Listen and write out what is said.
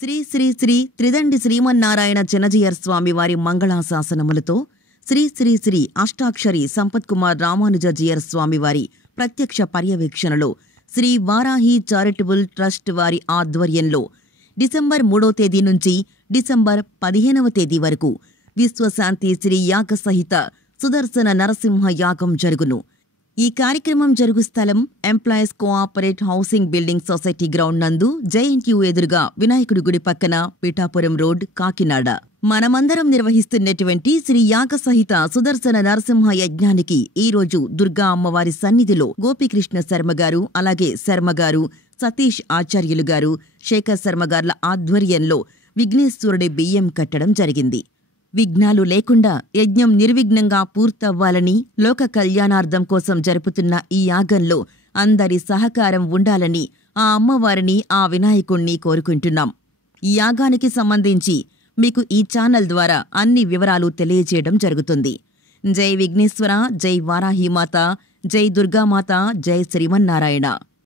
శ్రీ శ్రీ శ్రీ త్రిదండి శ్రీమన్నారాయణ చిన్నజీయర్ స్వామి వారి మంగళాశాసనములతో శ్రీ శ్రీ శ్రీ అష్టాక్షరి సంపత్కుమార్ రామానుజీయర్ స్వామి వారి ప్రత్యక్ష పర్యవేక్షణలో శ్రీ వారాహి చారిటబుల్ ట్రస్ట్ వారి ఆధ్వర్యంలో డిసెంబర్ 3వ తేదీ నుంచి డిసెంబర్ 15వ తేదీ వరకు విశ్వశాంతి శ్రీ యాగ సహిత సుదర్శన నరసింహ యాగం జరుగును. ఈ కార్యక్రమం జరుగు స్థలం employees cooperate housing building society ground నందు జేఎన్టీయూ ఎదురుగా వినాయకుడి గుడి పక్కన పిఠాపురం రోడ్, కాకినాడ. మనమందరం నిర్వహిస్తున్నటువంటి శ్రీ యాగ సహిత సుదర్శన నరసింహ యజ్ఞానికి ఈ రోజు దుర్గా అమ్మవారి సన్నిధిలో గోపీకృష్ణ శర్మ గారు, అలాగే శర్మ గారు, సతీష్ ఆచార్యులు గారు, శేఖర్ శర్మ గార్ల ఆధ్వర్యంలో విఘ్నేశ్వరుడి బియ్యం కట్టడం జరిగింది. విఘ్నాలు లేకుండా యజ్ఞం నిర్విఘ్నంగా పూర్తవ్వాలని, లోక కళ్యాణార్థం కోసం జరుపుతున్న ఈ యాగంలో అందరి సహకారం ఉండాలని ఆ అమ్మవారిని, ఆ వినాయకుణ్ణి కోరుకుంటున్నాం. ఈ యాగానికి సంబంధించి మీకు ఈ ఛానల్ ద్వారా అన్ని వివరాలు తెలియజేయడం జరుగుతుంది. జై విఘ్నేశ్వర, జై వారాహిమాత, జై దుర్గామాత, జై శ్రీమన్నారాయణ.